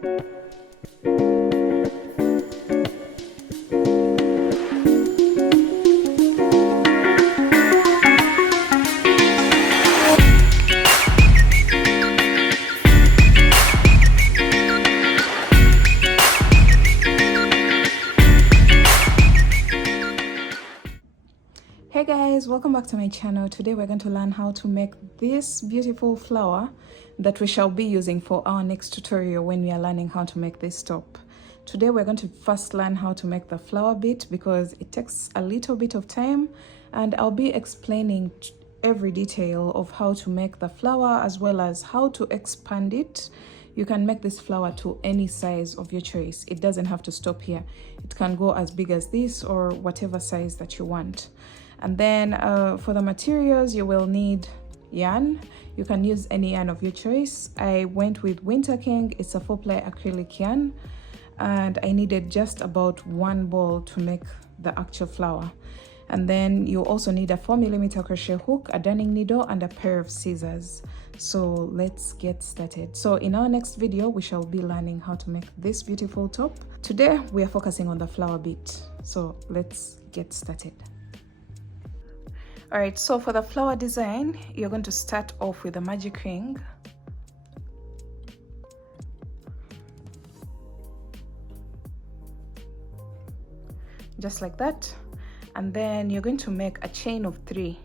Hey guys, welcome back to my channel. Today we're going to learn how to make this beautiful flower that we shall be using for our next tutorial when we are learning how to make this top. Today we're going to first learn how to make the flower bit because it takes a little bit of time, and I'll be explaining every detail of how to make the flower as well as how to expand it. You can make this flower to any size of your choice. It doesn't have to stop here. It can go as big as this or whatever size that you want. And then for the materials, you will need yarn. You can use any yarn of your choice. I went with Winter King. It's a 4-ply acrylic yarn, and I needed just about 1 ball to make the actual flower. And then you also need a 4mm crochet hook, a darning needle, and a pair of scissors. So let's get started. So in our next video, we shall be learning how to make this beautiful top. Today we are focusing on the flower bit. So let's get started. All right, so for the flower design, you're going to start off with a magic ring. Just like that. And then you're going to make a chain of 3.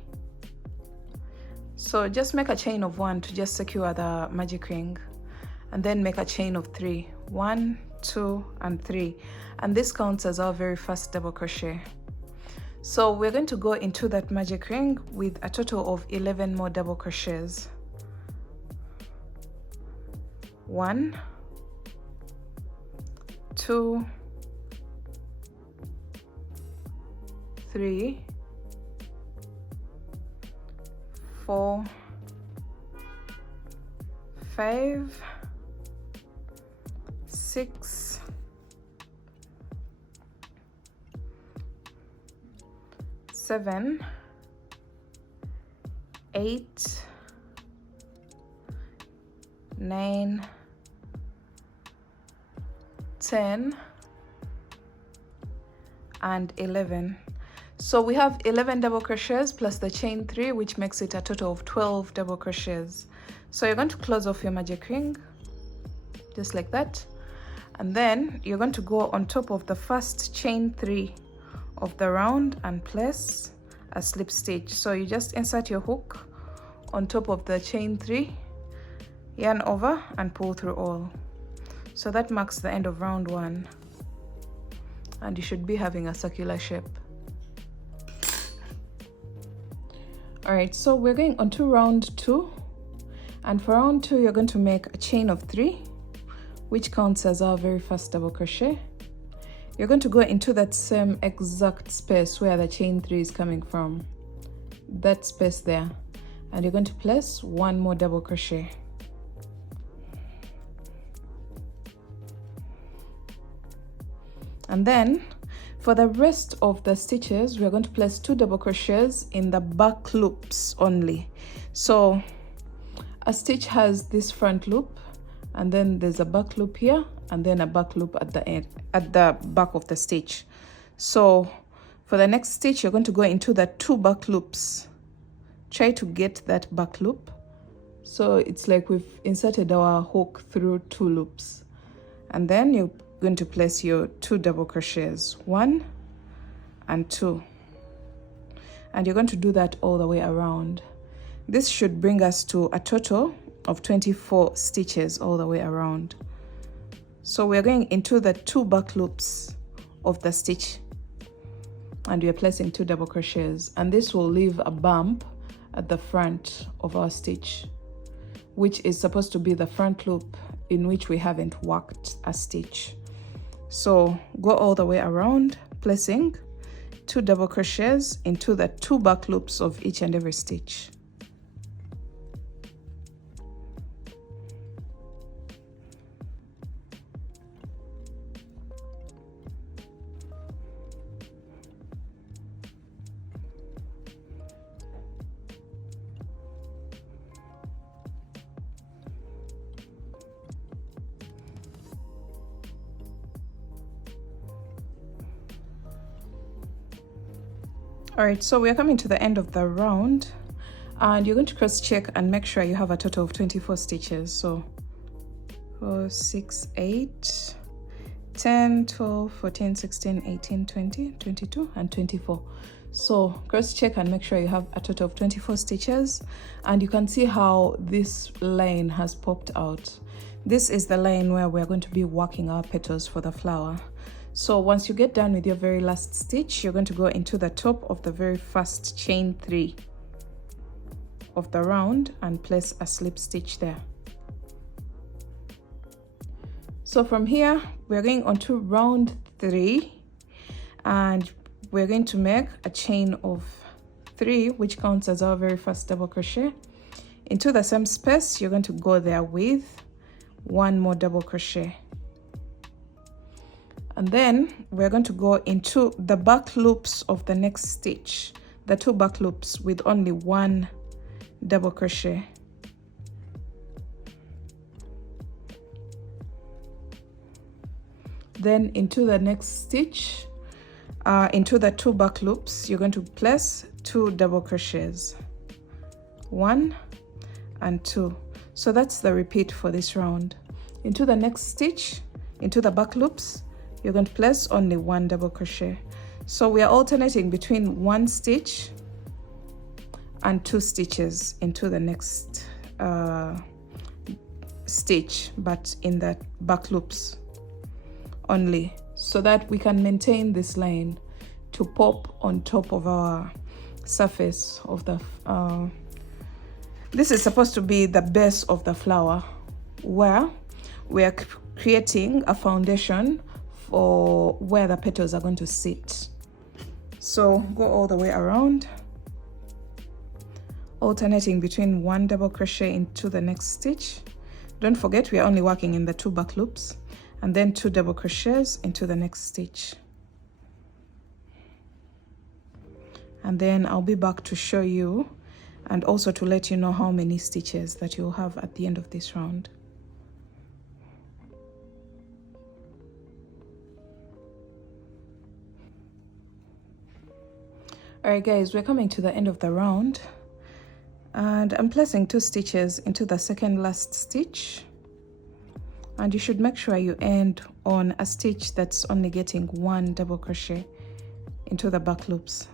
So just make a chain of 1 to just secure the magic ring, and then make a chain of 3. 1, 2, and 3. And this counts as our very first double crochet. So we're going to go into that magic ring with a total of 11 more double crochets. 1, 2, 3, 4, 5, 6, 7, 8, 9, 10, and 11. So we have 11 double crochets plus the chain 3, which makes it a total of 12 double crochets. So you're going to close off your magic ring just like that, and then you're going to go on top of the first chain 3 of the round and place a slip stitch. So you just insert your hook on top of the chain 3, yarn over, and pull through all. So that marks the end of round 1, and you should be having a circular shape. All right, so we're going on to round 2, and for round 2 you're going to make a chain of 3, which counts as our very first double crochet. You're going to go into that same exact space where the chain 3 is coming from, that space there, and you're going to place 1 more double crochet. And then for the rest of the stitches, we're going to place 2 double crochets in the back loops only. So a stitch has this front loop, and then there's a back loop here, and then a back loop at the end, at the back of the stitch. So for the next stitch, you're going to go into the 2 back loops. Try to get that back loop. So it's like we've inserted our hook through 2 loops, and then you're going to place your 2 double crochets, 1 and 2, and you're going to do that all the way around. This should bring us to a total of 24 stitches all the way around. So we're going into the 2 back loops of the stitch, and we are placing 2 double crochets, and this will leave a bump at the front of our stitch, which is supposed to be the front loop in which we haven't worked a stitch. So go all the way around, placing 2 double crochets into the 2 back loops of each and every stitch. All right, so we are coming to the end of the round, and you're going to cross check and make sure you have a total of 24 stitches. So 4, 6, 8, 10, 12, 14, 16, 18, 20, 22, and 24. So cross check and make sure you have a total of 24 stitches, and you can see how this line has popped out. This is the line where we're going to be working our petals for the flower. So once you get done with your very last stitch, you're going to go into the top of the very first chain 3 of the round and place a slip stitch there. So from here, we're going on to round 3, and we're going to make a chain of 3, which counts as our very first double crochet. Into the same space, you're going to go there with 1 more double crochet. And then we're going to go into the back loops of the next stitch, the 2 back loops with only 1 double crochet. Then into the next stitch, into the 2 back loops, you're going to place 2 double crochets, 1 and 2. So that's the repeat for this round. Into the next stitch, into the back loops, you're going to place only 1 double crochet. So we are alternating between 1 stitch and 2 stitches into the next stitch, but in the back loops only, so that we can maintain this line to pop on top of our surface of the this is supposed to be the base of the flower, where we are creating a foundation for where the petals are going to sit. So go all the way around, alternating between 1 double crochet into the next stitch. Don't forget, we are only working in the 2 back loops, and then 2 double crochets into the next stitch. And then I'll be back to show you and also to let you know how many stitches that you'll have at the end of this round. Alright guys, we're coming to the end of the round, and I'm placing 2 stitches into the second last stitch, and you should make sure you end on a stitch that's only getting 1 double crochet into the back loops.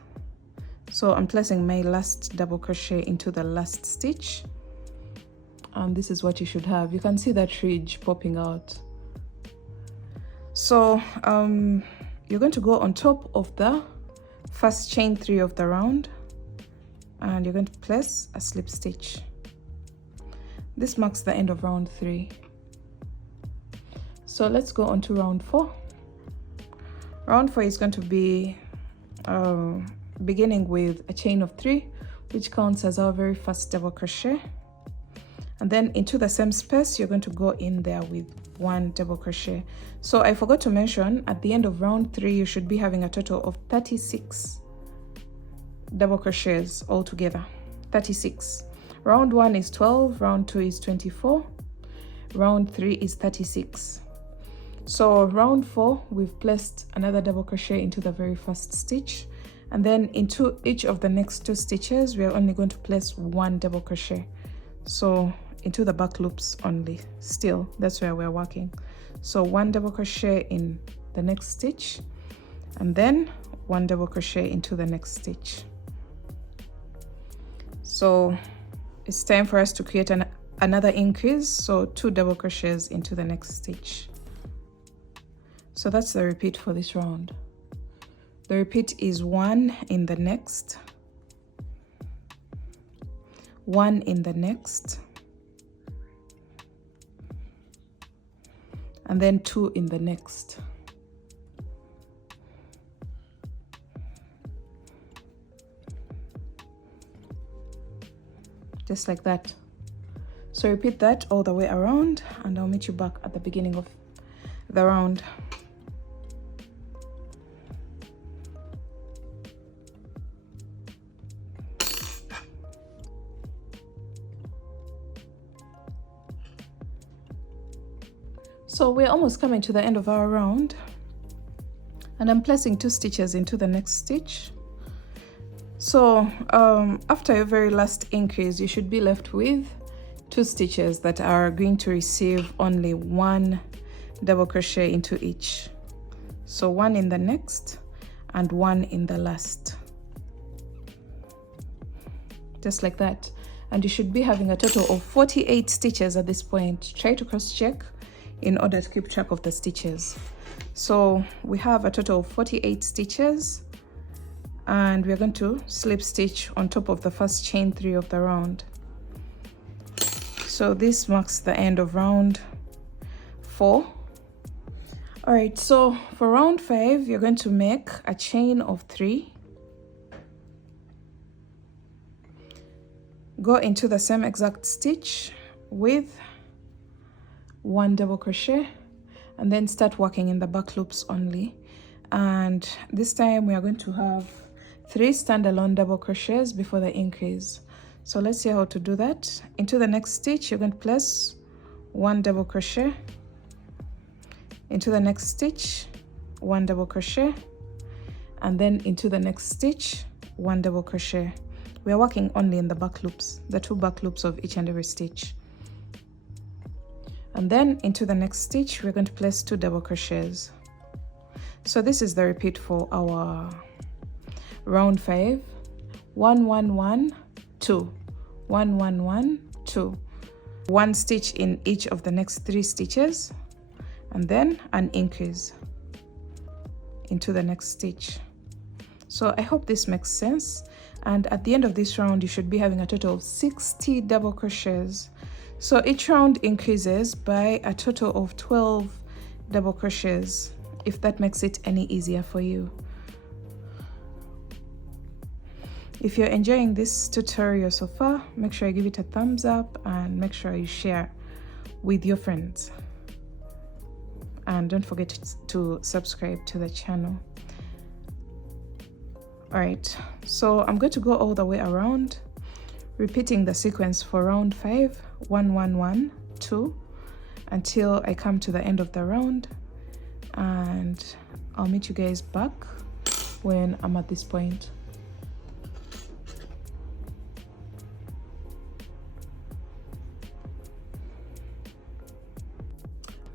So I'm placing my last double crochet into the last stitch, and this is what you should have. You can see that ridge popping out. So you're going to go on top of the first chain 3 of the round, and you're going to place a slip stitch. This marks the end of round 3. So let's go on to round 4. Round 4 is going to be beginning with a chain of 3, which counts as our very first double crochet, and then into the same space you're going to go in there with 1 double crochet. So I forgot to mention, at the end of round 3 you should be having a total of 36 double crochets altogether. 36. Round 1 is 12, round 2 is 24, round 3 is 36. So round 4, we've placed another double crochet into the very first stitch, and then into each of the next 2 stitches we are only going to place 1 double crochet. So into the back loops only, still that's where we're working. So 1 double crochet in the next stitch, and then 1 double crochet into the next stitch. So it's time for us to create another increase, so 2 double crochets into the next stitch. So that's the repeat for this round. The repeat is 1 in the next, 1 in the next, and then 2 in the next. Just like that. So repeat that all the way around, and I'll meet you back at the beginning of the round. So we're almost coming to the end of our round, and I'm placing 2 stitches into the next stitch, So after your very last increase, you should be left with 2 stitches that are going to receive only 1 double crochet into each. So 1 in the next and 1 in the last, just like that. And you should be having a total of 48 stitches at this point. Try to cross check in order to keep track of the stitches. So we have a total of 48 stitches, and we're going to slip stitch on top of the first chain 3 of the round. So this marks the end of round 4. All right, so for round 5, you're going to make a chain of 3, go into the same exact stitch with 1 double crochet, and then start working in the back loops only. And this time we are going to have 3 standalone double crochets before the increase. So let's see how to do that. Into the next stitch, you're going to place 1 double crochet, into the next stitch 1 double crochet, and then into the next stitch 1 double crochet. We are working only in the back loops, the 2 back loops of each and every stitch. And then into the next stitch, we're going to place 2 double crochets. So this is the repeat for our round 5. 1 1 1 2, 1 1 1 2, 1 stitch in each of the next 3 stitches, and then an increase into the next stitch. So I hope this makes sense. And at the end of this round, you should be having a total of 60 double crochets. So each round increases by a total of 12 double crochets, if that makes it any easier for you. If you're enjoying this tutorial so far, make sure you give it a thumbs up and make sure you share with your friends. And don't forget to subscribe to the channel. All right, so I'm going to go all the way around, repeating the sequence for round 5, 1 1 1 2, until I come to the end of the round, and I'll meet you guys back when I'm at this point.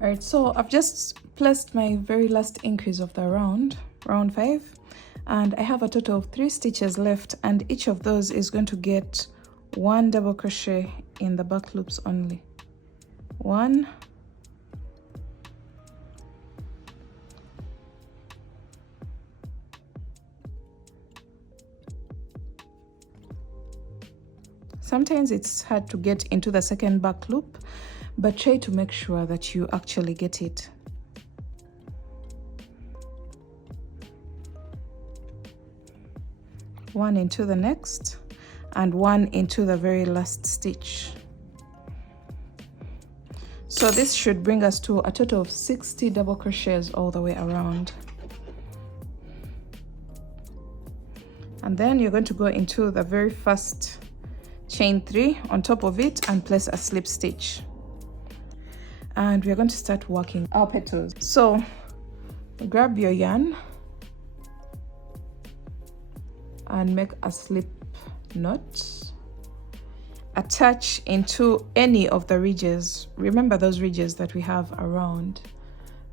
All right, so I've just placed my very last increase of the round 5, and I have a total of 3 stitches left, and each of those is going to get 1 double crochet in the back loops only. 1, sometimes it's hard to get into the second back loop, but try to make sure that you actually get it. One into the next, and 1 into the very last stitch. So this should bring us to a total of 60 double crochets all the way around. And then you're going to go into the very first chain 3 on top of it and place a slip stitch. And we're going to start working our petals. So grab your yarn and make a slip knot. Attach into any of the ridges. Remember those ridges that we have around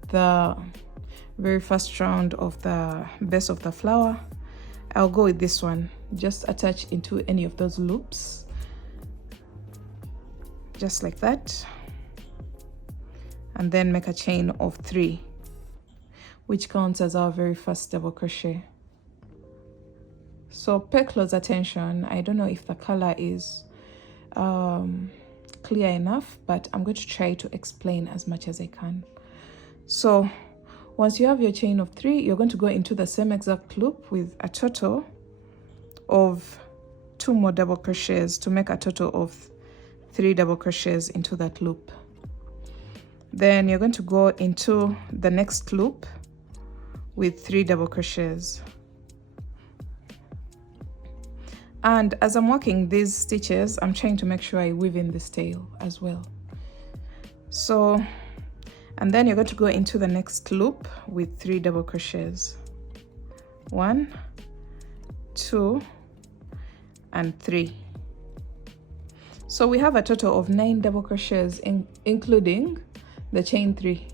the very first round of the base of the flower. I'll go with this one. Just attach into any of those loops, just like that, and then make a chain of 3, which counts as our very first double crochet. So pay close attention. I don't know if the color is clear enough, but I'm going to try to explain as much as I can. So once you have your chain of 3, you're going to go into the same exact loop with a total of 2 more double crochets to make a total of 3 double crochets into that loop. Then you're going to go into the next loop with 3 double crochets. And as I'm working these stitches, I'm trying to make sure I weave in this tail as well. So, and then you're going to go into the next loop with 3 double crochets. 1, 2, and 3. So we have a total of 9 double crochets including the chain 3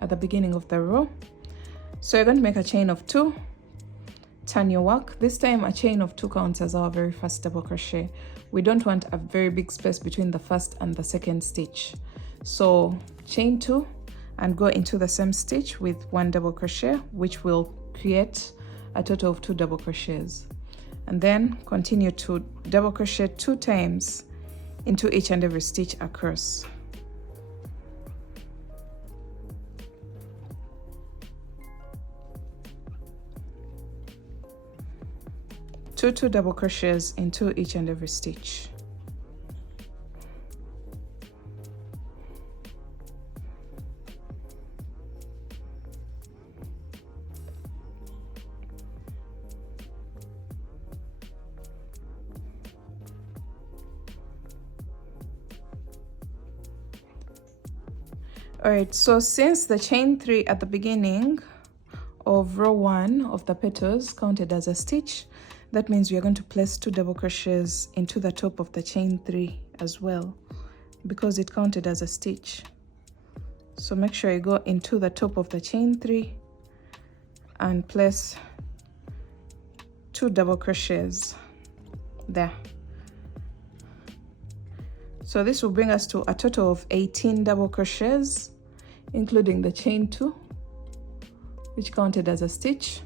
at the beginning of the row. So you're going to make a chain of 2, turn your work. This time a chain of 2 counts as our very first double crochet. We don't want a very big space between the first and the second stitch. So chain 2 and go into the same stitch with 1 double crochet, which will create a total of 2 double crochets. And then continue to double crochet 2 times into each and every stitch across. Two double crochets into each and every stitch. All right, so since the chain 3 at the beginning of row 1 of the petals counted as a stitch, that means we are going to place 2 double crochets into the top of the chain 3 as well, because it counted as a stitch. So make sure you go into the top of the chain 3 and place 2 double crochets there. So this will bring us to a total of 18 double crochets, including the chain 2, which counted as a stitch.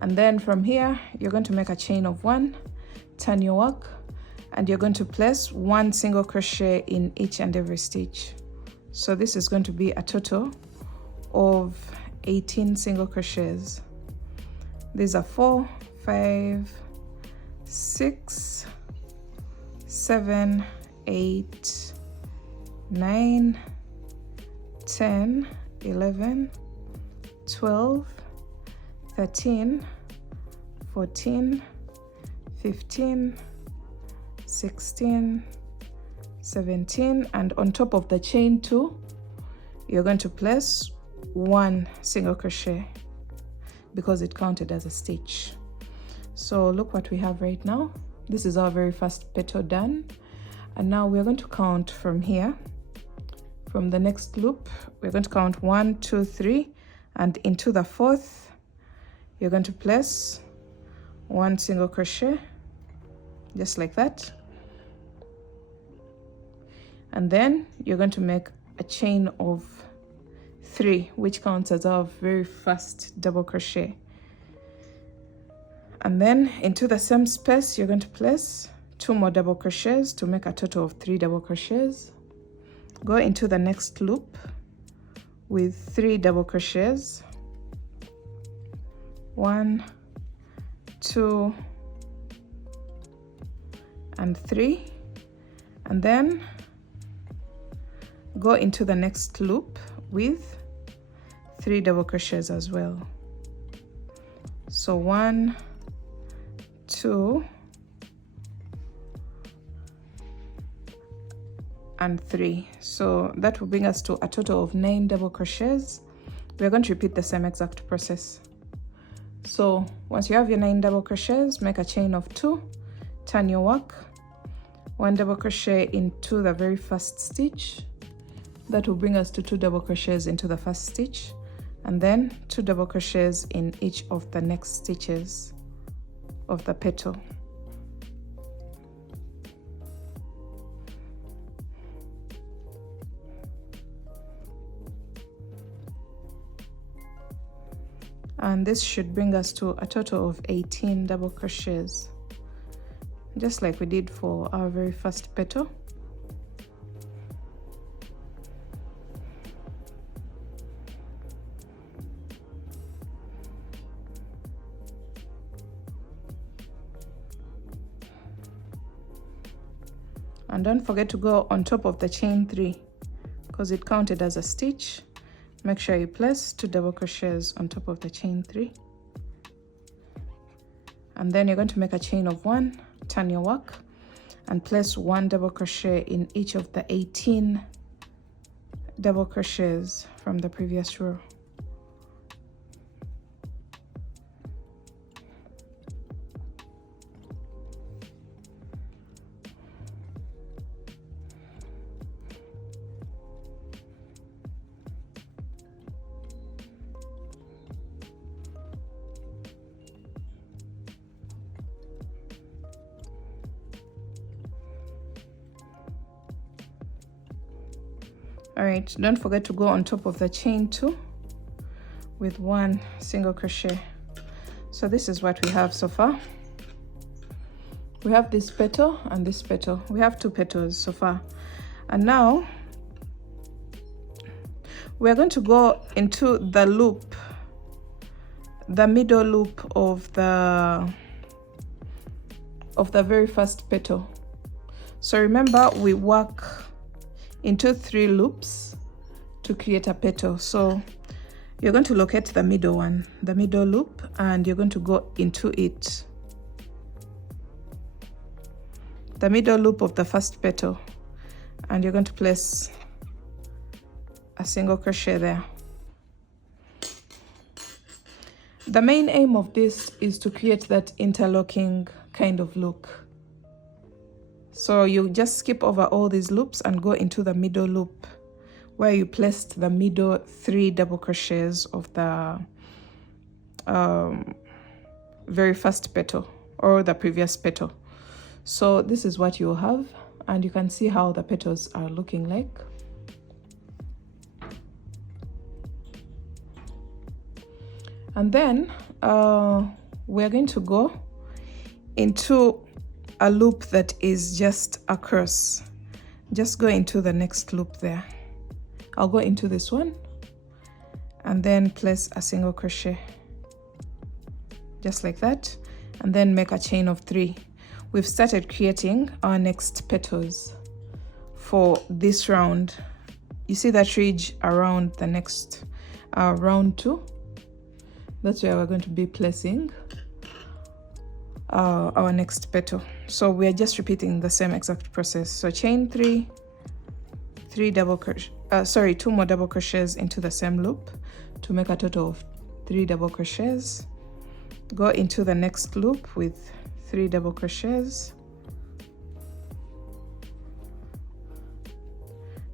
And then from here, you're going to make a chain of 1, turn your work, and you're going to place 1 single crochet in each and every stitch. So this is going to be a total of 18 single crochets. These are 4, 5, 6, 7, 8, 9, 10, 11, 12, 13, 14, 15, 16, 17, and on top of the chain 2, you're going to place 1 single crochet because it counted as a stitch. So look what we have right now. This is our very first petal done. And now we're going to count from here. From the next loop, we're going to count 1, 2, 3, and into the 4th, you're going to place 1 single crochet, just like that. And then you're going to make a chain of 3, which counts as our very first double crochet. And then into the same space, you're going to place 2 more double crochets to make a total of 3 double crochets. Go into the next loop with 3 double crochets. 1, 2, and 3. And then go into the next loop with 3 double crochets as well. So 1, 2, and 3. So that will bring us to a total of 9 double crochets. We're going to repeat the same exact process. So once you have your 9 double crochets, make a chain of 2, turn your work, 1 double crochet into the very first stitch. That will bring us to 2 double crochets into the first stitch, and then 2 double crochets in each of the next stitches of the petal. And this should bring us to a total of 18 double crochets, just like we did for our very first petal. And don't forget to go on top of the chain 3 because it counted as a stitch. Make sure you place 2 double crochets on top of the chain 3. And then you're going to make a chain of 1, turn your work, and place 1 double crochet in each of the 18 double crochets from the previous row. All right, don't forget to go on top of the chain 2 with 1 single crochet. So this is what we have so far. We have this petal and this petal. We have 2 petals so far. And now we're going to go into the loop, the middle loop of the very first petal. So remember, we work into 3 loops to create a petal. So you're going to locate the middle one, the middle loop, and you're going to go into it, the middle loop of the first petal, and you're going to place a single crochet there. The main aim of this is to create that interlocking kind of look. So you just skip over all these loops and go into the middle loop where you placed the middle 3 double crochets of the very first petal or the previous petal. So this is what you'll have, and you can see how the petals are looking like. And then we're going to go into a loop that is just across. Just go into the next loop there. I'll go into this one and then place a single crochet just like that, and then make a chain of 3. We've started creating our next petals for this round. You see that ridge around the next round 2? That's where we're going to be placing our next petal. So we are just repeating the same exact process. So chain 3, 2 more double crochets into the same loop to make a total of 3 double crochets. Go into the next loop with 3 double crochets,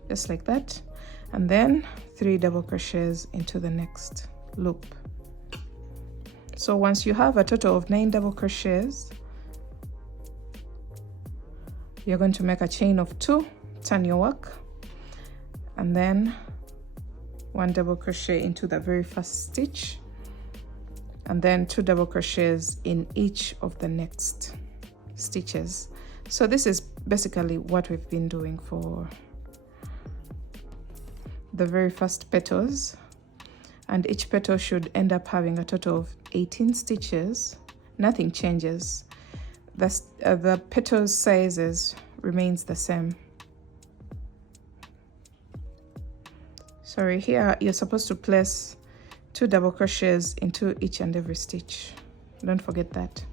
just like that, and then 3 double crochets into the next loop. So once you have a total of 9 double crochets, you're going to make a chain of 2, turn your work, and then 1 double crochet into the very first stitch, and then 2 double crochets in each of the next stitches. So this is basically what we've been doing for the very first petals, and each petal should end up having a total of 18 stitches. Nothing changes. The petal sizes remains the same. Sorry, here you're supposed to place 2 double crochets into each and every stitch. Don't forget that.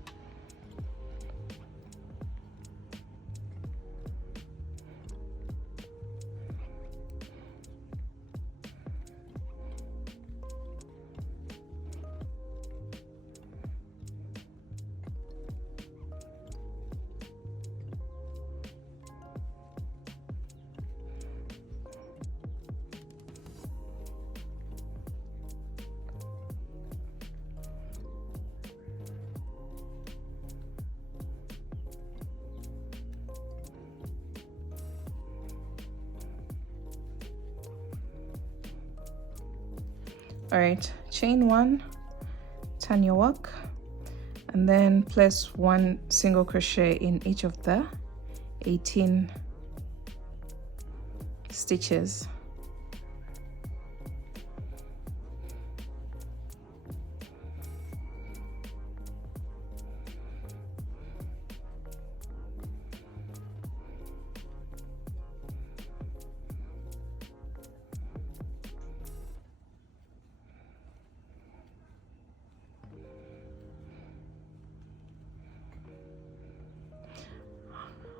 All right, chain 1, turn your work, and then place 1 single crochet in each of the 18 stitches.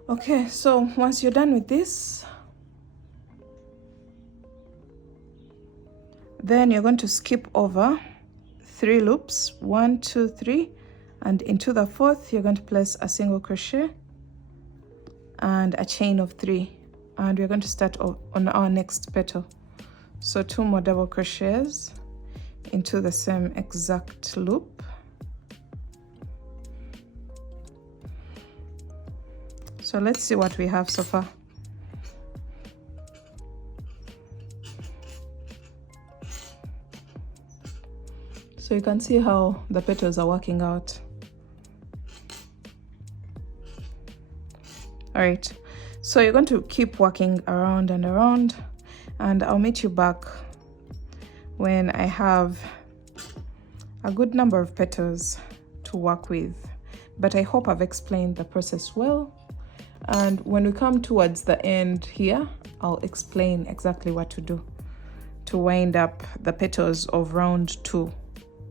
Okay, so once you're done with this, then you're going to skip over 3 loops, 1, 2, 3, and into the 4th you're going to place a single crochet and a chain of 3, and we're going to start on our next petal. So 2 more double crochets into the same exact loop. So let's see what we have so far. So you can see how the petals are working out. All right, so you're going to keep working around and around, and I'll meet you back when I have a good number of petals to work with. But I hope I've explained the process well. And when we come towards the end here, I'll explain exactly what to do to wind up the petals of round 2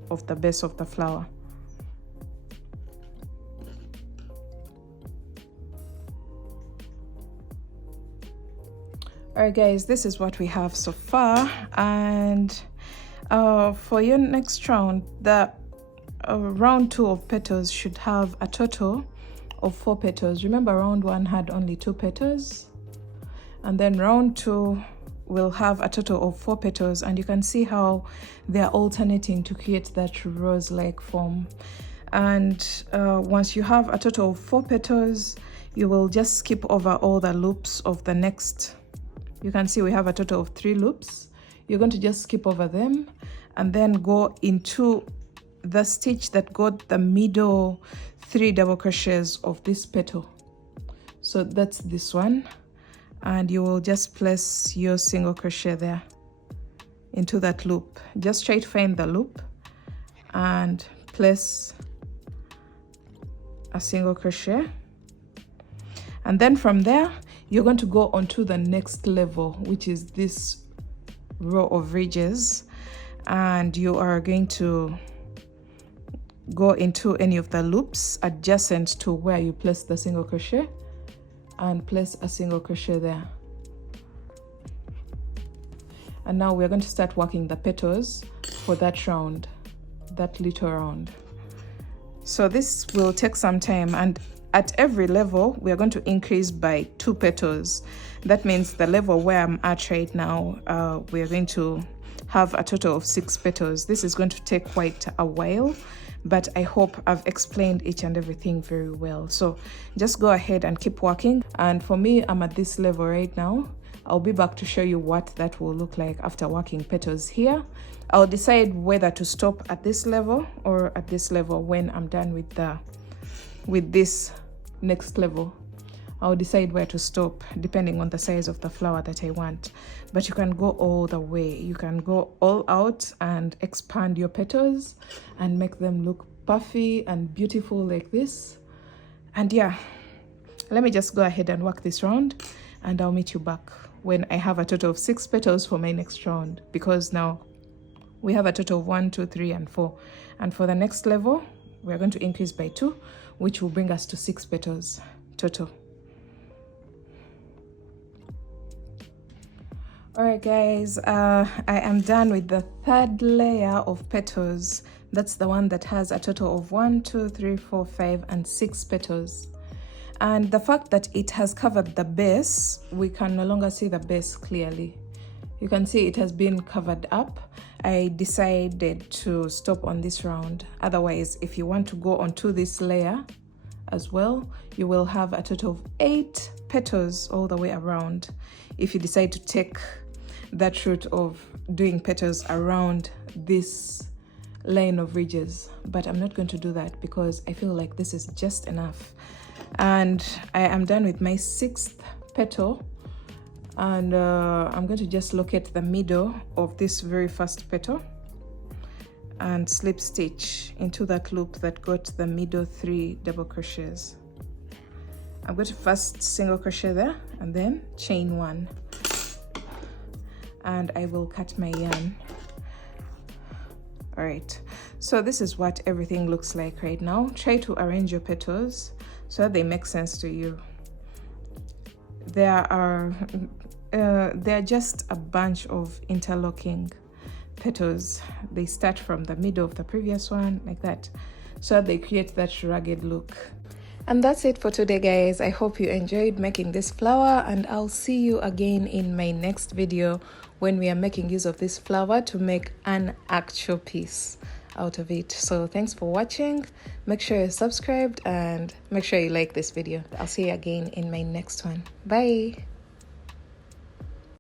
of the base of the flower. Alright guys, this is what we have so far, and for your next round, the round 2 of petals should have a total of 4 petals. Remember, round 1 had only 2 petals, and then round 2 will have a total of 4 petals, and you can see how they're alternating to create that rose-like form. And once you have a total of 4 petals, you will just skip over all the loops of the next. You can see we have a total of 3 loops. You're going to just skip over them and then go into the stitch that got the middle 3 double crochets of this petal. So that's this one, and you will just place your single crochet there into that loop. Just try to find the loop and place a single crochet, and then from there you're going to go on to the next level, which is this row of ridges, and you are going to go into any of the loops adjacent to where you place the single crochet and place a single crochet there. And now we're going to start working the petals for that round, that little round. So this will take some time, and at every level we are going to increase by 2 petals. That means the level where I'm at right now, we are going to have a total of 6 petals. This is going to take quite a while, but I hope I've explained each and everything very well. So just go ahead and keep working. And for me, I'm at this level right now. I'll be back to show you what that will look like after working petals here. I'll decide whether to stop at this level or at this level when I'm done with this next level. I'll decide where to stop depending on the size of the flower that I want. But you can go all the way. You can go all out and expand your petals and make them look puffy and beautiful like this. And yeah, let me just go ahead and work this round, and I'll meet you back when I have a total of 6 petals for my next round, because now we have a total of 1, 2, 3, and 4. And for the next level, we're going to increase by 2, which will bring us to 6 petals total. Alright guys, I am done with the 3rd layer of petals. That's the one that has a total of 1, 2, 3, 4, 5, and 6 petals. And the fact that it has covered the base, we can no longer see the base clearly. You can see it has been covered up. I decided to stop on this round. Otherwise, if you want to go onto this layer as well, you will have a total of 8 petals all the way around if you decide to take that route of doing petals around this line of ridges. But I'm not going to do that because I feel like this is just enough. And I am done with my 6th petal, and I'm going to just locate the middle of this very first petal and slip stitch into that loop that got the middle 3 double crochets. I'm going to first single crochet there and then chain 1, and I will cut my yarn. All right, so this is what everything looks like right now. Try to arrange your petals so that they make sense to you. There are just a bunch of interlocking petals. They start from the middle of the previous one like that, so that they create that rugged look. And that's it for today guys. I hope you enjoyed making this flower, and I'll see you again in my next video when we are making use of this flower to make an actual piece out of it. So thanks for watching. Make sure you're subscribed and make sure you like this video. I'll see you again in my next one. Bye.